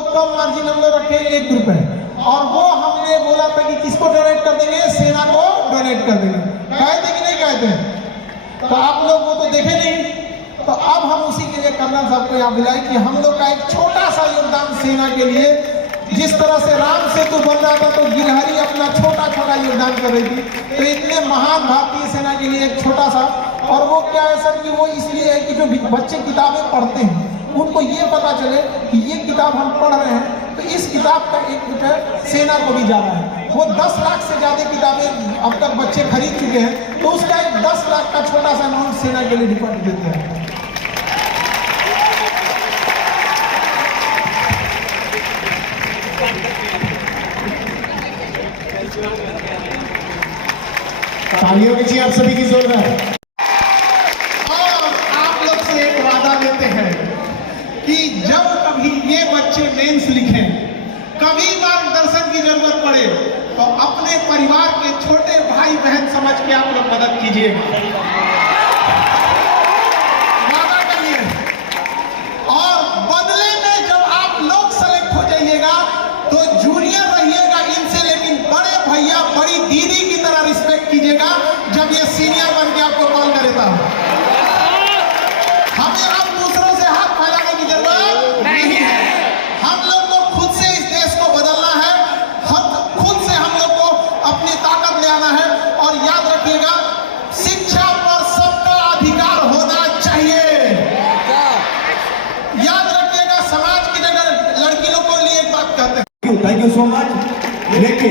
बहुत कम मार्जिन हम लोग रखे 1 रुपए, और वो हमने बोला था कि किसको डोनेट कर देंगे, सेना को डोनेट कर देंगे। कहते कि नहीं कहते? तो आप लोग वो तो देखे नहीं। तो अब हम उसी के लिए कर्नल साहब को यहाँ बुलाए कि हम लोग का एक छोटा सा योगदान सेना के लिए, जिस तरह से राम सेतु बन रहा था तो गिलहरी अपना छोटा छोटा योगदान कर रही थी, तो इतने महान भारतीय सेना के लिए एक छोटा सा। और वो क्या है सर कि वो इसलिए है कि जो बच्चे किताबें पढ़ते हैं उनको ये पता चले कि ये किताब हम पढ़ रहे हैं, तो इस किताब का 1 रुपये सेना को भी जा रहा है। वो 10 लाख से ज़्यादा किताबें अब तक बच्चे खरीद चुके हैं, तो उसका एक 10 लाख का छोटा सा अमाउंट सेना के लिए डिपॉजिट देते हैं। तालियों की चाहिए आप सभी की जरूरत। और आप लोग से एक वादा लेते हैं कि जब कभी ये बच्चे मेंस लिखें, कभी मार्गदर्शन की जरूरत पड़े, तो अपने परिवार के छोटे भाई बहन समझ के आप लोग मदद कीजिएगा, वादा करिए। और बदले में जब आप लोग सेलेक्ट हो जाइएगा तो जूनियर रहिएगा इनसे, लेकिन बड़े भैया बड़ी दीदी की तरह रिस्पेक्ट कीजिएगा जब ये सीनियर बन के आपको कॉल करेगा। हमें अब दूसरों से हाथ फैलाने की जरूरत नहीं है। हम लोग को खुद से इस देश को बदलना है, खुद से हम लोग को अपनी ताकत ले आना है। और याद रखिएगा, शिक्षा पर सबका अधिकार होना चाहिए। याद रखिएगा, समाज की जगह लड़की लोग को लिए एक बात कहते हैं। Thank you so much. लेकिन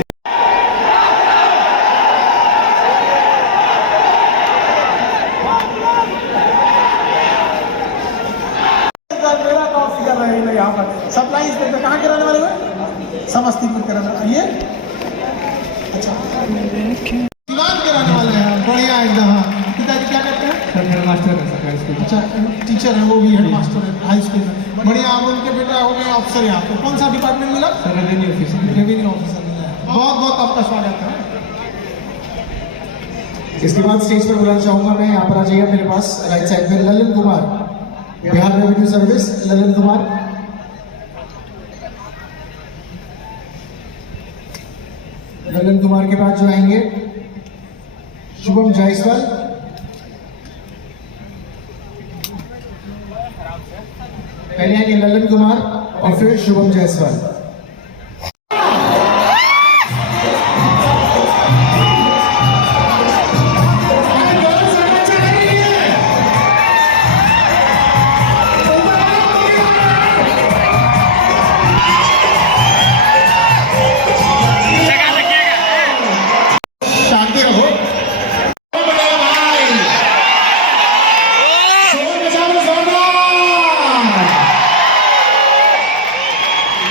यहाँ पर सप्लाई इंस्पेक्टर कहाँ के रहने वाले हुए? समस्तीपुर के रहने वाले। ये अच्छा सिवान के रहने वाले हैं। बढ़िया एकदम। हाँ, पिताजी क्या करते हैं? हेड मास्टर है सरकारी स्कूल। अच्छा, टीचर है, वो भी हेड मास्टर है हाई स्कूल में। बढ़िया। अब उनके बेटा हो गए अफसर। यहाँ पे कौन सा डिपार्टमेंट मिला? Revenue officer. रेवेन्यू ऑफिसर मिला है। बहुत बहुत आपका स्वागत है। इसके बाद स्टेज पर बुलाना चाहूंगा मैं, यहाँ पर आ जाइए मेरे पास राइट साइड में, ललन कुमार, बिहार रेवेन्यू सर्विस। ललन कुमार। ललन कुमार के बाद जो आएंगे शुभम जायसवाल। पहले आएंगे ललन कुमार और फिर शुभम जायसवाल।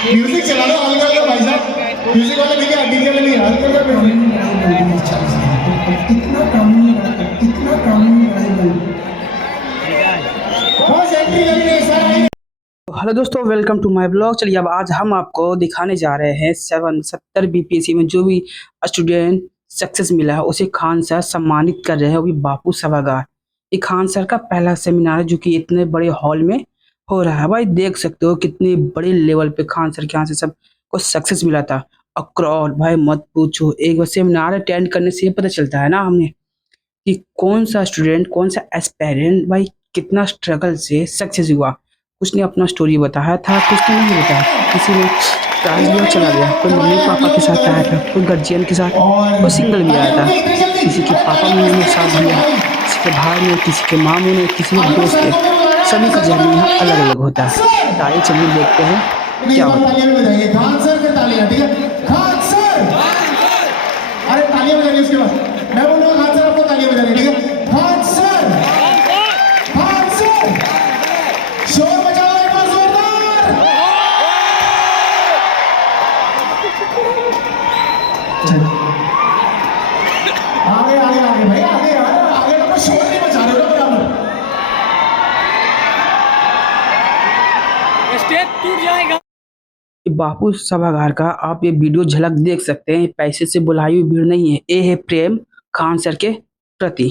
म्यूजिक चला लो हल्का हल्का भाई साहब। म्यूजिक वाले ठीक है, डीजे वाले नहीं, हल्का हल्का। इतना कानूनी बस एंट्री करके सारा। हेलो दोस्तों, वेलकम टू माय ब्लॉग। चलिए अब आज हम आपको दिखाने जा रहे हैं 70 बीपीएससी में जो भी स्टूडेंट सक्सेस मिला है उसे खान सर सम्मानित कर रहे हैं, वो भी बापू सभागार। ये खान सर का पहला सेमिनार है जो कि इतने बड़े हॉल में हो रहा है। भाई देख सकते हो कितने बड़े लेवल पे खान सर के यहाँ से सबको सक्सेस मिला था। और क्राउड भाई मत पूछो, एक बार सेमिनार अटेंड करने से ये पता चलता है ना हमें कि कौन सा स्टूडेंट, कौन सा एस्पायरेंट भाई कितना स्ट्रगल से सक्सेस हुआ। कुछ ने अपना स्टोरी बताया था, कुछ ने नहीं बताया। किसी ने प्राइज लिया चला गया, कोई मम्मी पापा के साथ आया था, कोई गार्जियन के साथ, कोई सिंगल भी आया था, किसी के पापा मम्मी ने साथ दिया, किसी के भाई ने, किसी के मामू ने, किसी के दोस्त ने। सभी का जर्नी यहाँ अलग अलग होता है। ताली चलिए देखते हैं क्या होता है। खान सर के तालियां, ठीक है खान सर। अरे तालियां बजाइए, उसके बाद मैं बोलूँगा खान सर आपको तालियां बजानी, ठीक है खान सर। खान सर शोर मचाओ एक बार जोरदार। आगे आगे आगे भाई, आगे यार, आगे तो शोर नहीं मचा रहे हो बराबर। स्टेज टूट जाएगा। बापू सभागार का आप ये वीडियो झलक देख सकते हैं। पैसे से बुलाई हुई भीड़ नहीं है, ये है प्रेम खान सर के प्रति।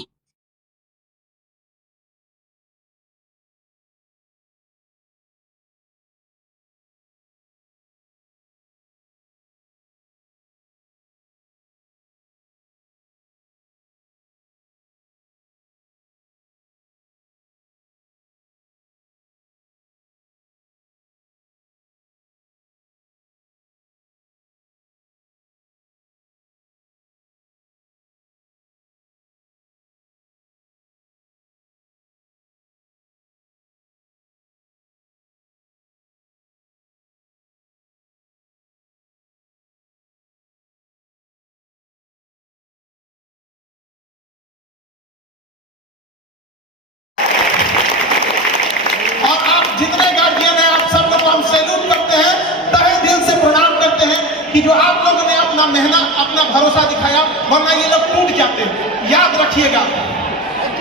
मेहनत, अपना भरोसा दिखाया, वरना ये लोग टूट जाते। याद रखिएगा,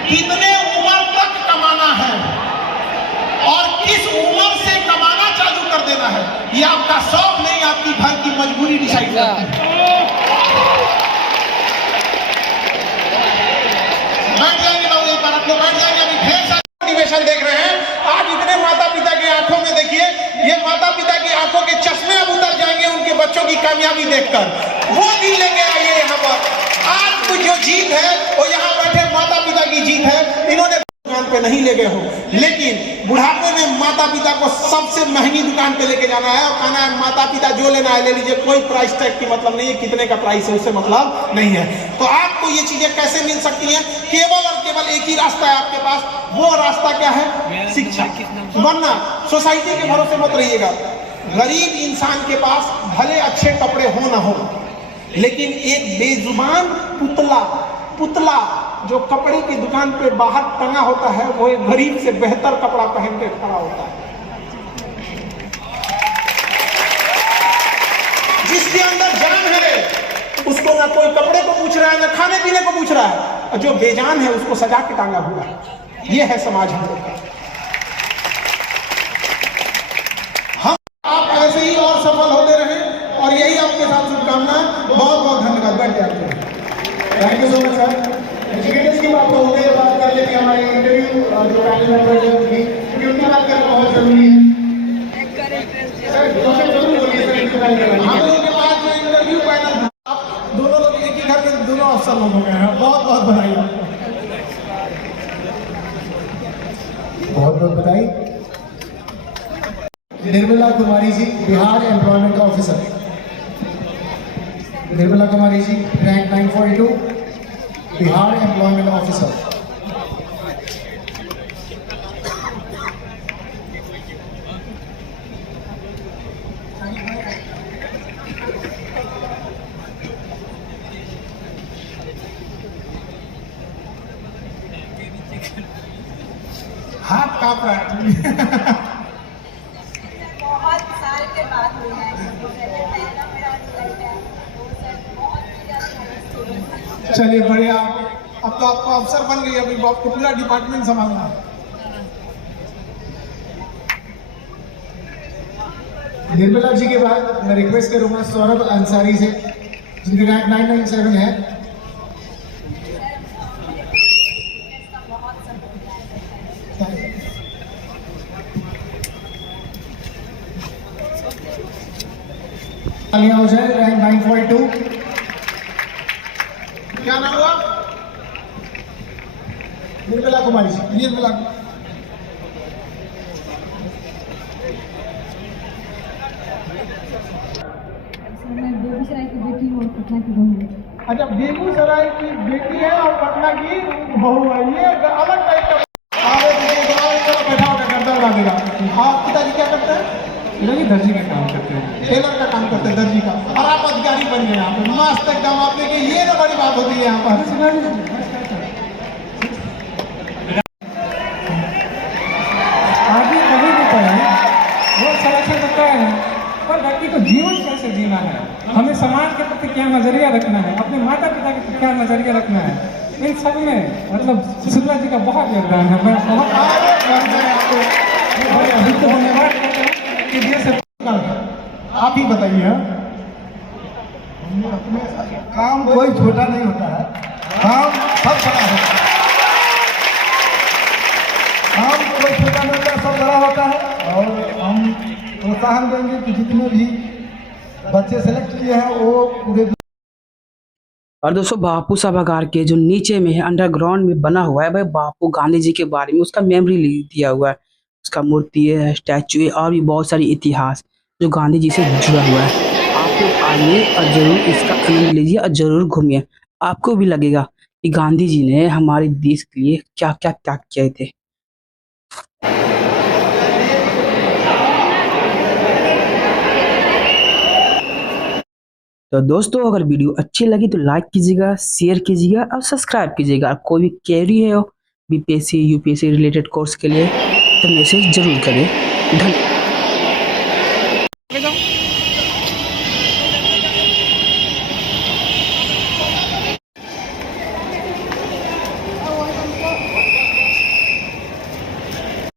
कितने उम्र तक कमाना है और किस उम्र से कमाना चालू कर देना है, ये आपका शौक नहीं, आपकी घर की मजबूरी डिसाइड करती है। बैठ जाएंगे बाबू, एक बार आप लोग बैठ जाएंगे। अभी ढेर सारे मोटिवेशन देख रहे हैं आज। इतने माता पिता की आंखों में देखिए, ये माता पिता की आंखों के चश्मे अब उतर जाएंगे उनके बच्चों की कामयाबी देखकर। वो दिन लेके आइए यहाँ पर। आज तो जो जीत है वो यहाँ बैठे माता पिता की जीत है। इन्होंने दुकान पे नहीं ले गए हो, लेकिन बुढ़ापे में माता पिता को सबसे महंगी दुकान पे लेके जाना है और कहना है माता पिता जो लेना है ले लीजिए, कोई प्राइस टैग की मतलब नहीं है, कितने का प्राइस है उससे मतलब नहीं है। तो आपको ये चीजें कैसे मिल सकती हैं? केवल और केवल एक ही रास्ता है आपके पास। वो रास्ता क्या है? शिक्षा। वरना सोसाइटी के भरोसे मत रहिएगा। गरीब इंसान के पास भले अच्छे कपड़े हो ना हो, लेकिन एक बेजुबान पुतला जो कपड़े की दुकान पे बाहर टंगा होता है, वो एक गरीब से बेहतर कपड़ा पहन के खड़ा होता है। जिसके अंदर जान है उसको ना कोई कपड़े को पूछ रहा है, ना खाने पीने को पूछ रहा है, और जो बेजान है उसको सजा के टांगा हुआ है। ये है समाज हम लोग का। हम आप ऐसे ही और सफल होते रहे और यही आपके साथ शुभकामनाएं। बहुत बहुत धन्यवाद। बैठ जाते हैं। Thank you so much sir. Educators की बात तो हो गई, बात कर लेते हैं हमारे इंटरव्यू जो पैनल मेंबर्स हैं उनकी, क्योंकि उनकी बात करना बहुत जरूरी है। सर जरूर बोलिए सर, इनके बारे में। हम लोगों के पास जो इंटरव्यू पैनल था, आप दोनों लोग एक ही घर के दोनों अफसर लोग हो गए हैं। बहुत बहुत बधाई आपको। बहुत बहुत बधाई। Nirmala Kumari ji, Bihar employment officer. Nirmala Kumari ji, rank 942, Bihar employment officer. हाथ कांप रहा है। बहुत साल के बाद हुई है। पहला मेरा रिजल्ट है, तो सर बहुत ही ज़्यादा स्टूडेंट। चलिए बढ़िया। अब तो आपको अफसर बन गई, अभी आपको पूरा डिपार्टमेंट संभालना है। निर्मला जी के बाद मैं रिक्वेस्ट करूंगा सौरभ अंसारी से, जिनकी रैंक 997 है। बहुत सपोर्ट है। तालियां हो जाए। रैंक 942, क्या नाम हुआ? निर्मला कुमारी जी। निर्मला। मैं बेगूसराय की बेटी हूँ और पटना की बहू हूँ। अच्छा, बेगूसराय की बेटी है और पटना की बहू है। ये अलग टाइप का। आगे देखिए, बैठा होगा गर्दा उड़ा देगा। आप पिताजी क्या करते हैं? दर्जी का काम करते हैं। टेलर का काम करते हैं, दर्जी का। और आप अधिकारी बन गए यहाँ पे। मस्त एकदम। आपने कि ये ना बड़ी बात होती है यहाँ पर। आगे कभी भी पढ़े वो सलेक्शन करता है, पर व्यक्ति को जीवन कैसे जीना है, हमें समाज के प्रति क्या नजरिया रखना है, अपने माता पिता के प्रति क्या नजरिया रखना है, इन सब में मतलब शुक्ला जी का बहुत योगदान है। मैं बहुत धन्यवाद करता हूँ कि ये सब आप ही बताइए। अपने काम कोई छोटा नहीं होता है, काम सब बड़ा होता है। काम कोई छोटा नहीं होता, सब बड़ा होता है। और हम प्रोत्साहन देंगे कि जितने भी बच्चे सेलेक्ट किए हैं वो पूरे। और दोस्तों, बापू सभागार के जो नीचे में है, अंडरग्राउंड में बना हुआ है भाई, बापू गांधी जी के बारे में उसका मेमोरी दिया हुआ है। उसका मूर्ति है, स्टैचू है और भी बहुत सारी इतिहास जो गांधी जी से जुड़ा हुआ है। आप लोग आइए और जरूर इसका आनंद लीजिए और जरूर घूमिए। आपको भी लगेगा कि गांधी जी ने हमारे देश के लिए क्या क्या त्याग किए थे। तो दोस्तों, अगर वीडियो अच्छी लगी तो लाइक कीजिएगा, शेयर कीजिएगा और सब्सक्राइब कीजिएगा। कोई भी क्वेरी है बीपीएससी यूपीएससी रिलेटेड कोर्स के लिए तो मैसेज जरूर करें। धन्यवाद।